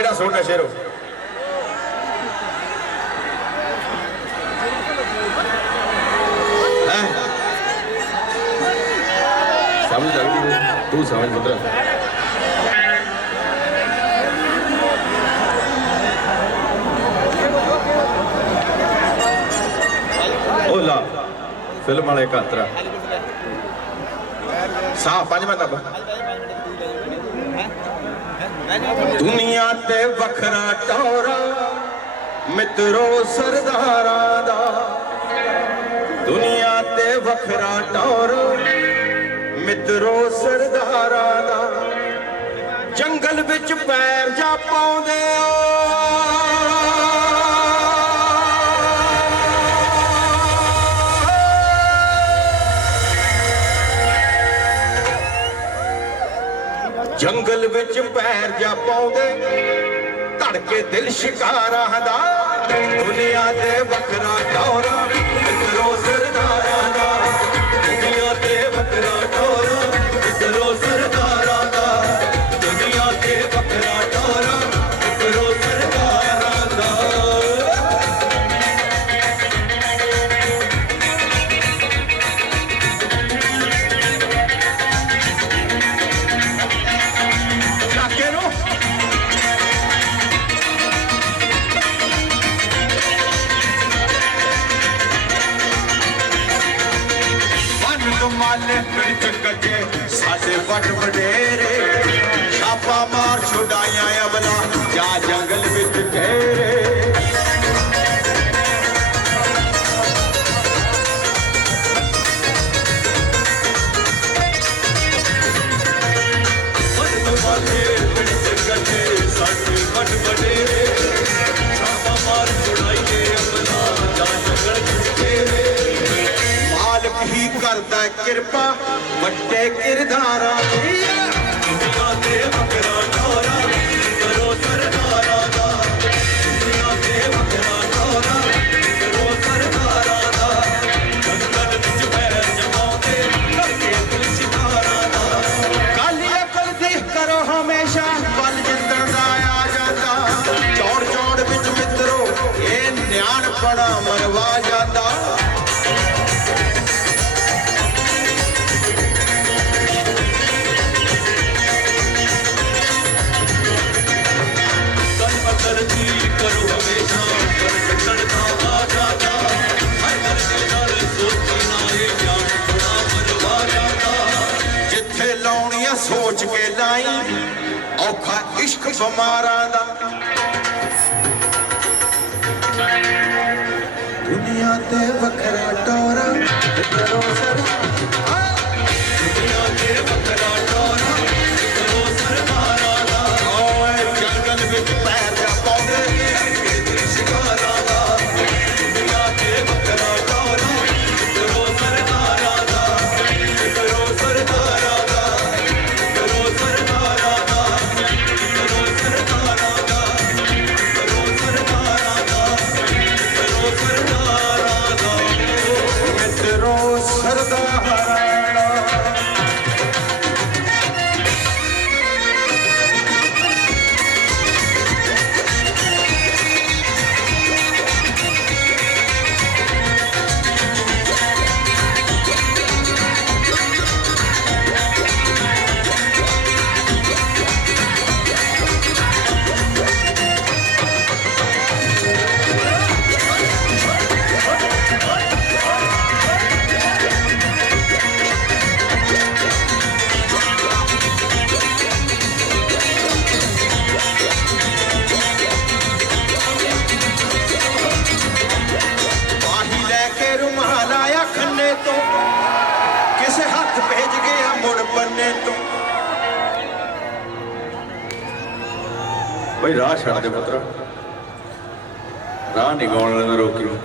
ਕਿਹੜਾ ਸੋਨਾ ਸ਼ੇਰੋ? ਸਮਝ ਲੱਗਦੀ ਹੈ। ਤੂੰ ਸਮਝ ਪੁੱਤਰ। ਉਹ ਫਿਲਮ ਵਾਲੇ ਕਾਤਰਾ ਸਾਹ, ਪੰਜ ਮਿੰਟ ਦੁਨੀਆ ਤੇ ਵੱਖਰਾ ਟੌਰਾ, ਮਿੱਤਰੋ ਸਰਦਾਰਾਂ ਦਾ। ਦੁਨੀਆ ਤੇ ਵੱਖਰਾ ਟੌਰਾ, ਮਿੱਤਰੋ ਸਰਦਾਰਾਂ ਦਾ। ਜੰਗਲ ਵਿੱਚ ਪੈਰ ਜਾ ਪਾਉਂਦੇ ਜੰਗਲ ਵਿੱਚ ਪੈਰ ਜਾ ਪਾਉਂਦੇ ਧੜਕੇ ਦਿਲ ਸ਼ਿਕਾਰਾਂ ਦਾ। ਦੁਨੀਆ ਤੇ ਵੱਖਰਾ ਟੌਰਾ ਮਿੱਤਰੋ ਸਰਦਾਰਾਂ ਦਾ। ਮਨ ਕਮਾਲੇ ਕੱਜੇ ਸਾਡੇ ਵੱਡ ਵਡੇਰੇ। ਛਾਪਾ ਮਾਰ ਛੁਡਾਈਆਂ ਅਬਲਾ ਜਾ ਜੰਗਲ ਵਿੱਚ ਘੇਰੇ ਹੀ ਕਿਰਪਾ, ਵੱਡੇ ਕਿਰਦਾਰਾਂ ਦੀ। ਦੁਨੀਆ ਤੇ ਵੱਖਰਾ ਟੋਰਾ ਕਰੋ ਸਰਦਾਰਾਂ ਦਾ ਦੁਨੀਆ ਤੇ ਵੱਖਰਾ ਟੋਰਾ ਕਰੋ ਸਰਦਾਰਾਂ ਦਾ ਜੰਗਲ ਵਿੱਚ ਪੈਰ ਜਮਾਉਂਦੇ ਕਰਕੇ ਦਿਲ ਸ਼ਿਕਾਰਾਂ ਦਾ ਕਾਲੀ ਅਕਲ ਦੀ ਕਰੋ ਹਮੇਸ਼ਾ, ਬਲ ਜਿੱਤਣ ਦਾ ਆ ਜਾਂਦਾ। ਚੌੜ ਚੌੜ ਵਿੱਚ ਮਿੱਤਰੋ, ਇਹ ਨਿਆਣ ਬੜਾ ਮਰਵਾ ਜਾ ਸੋਚ ਕੇ ਲਾਈ ਔਖਾ ਇਸ਼ਕ ਬਿਮਾਰਾਂ ਦਾ। ਦੁਨੀਆ ਤੇ ਵੱਖਰਾ ਬਈ ਰਾਹ ਛੱਡ ਦੇ ਪੁੱਤਰਾ। ਰਾਹ ਨਹੀਂ ਗਾਉਣ ਵਾਲੇ ਨੂੰ ਰੋਕਿਓ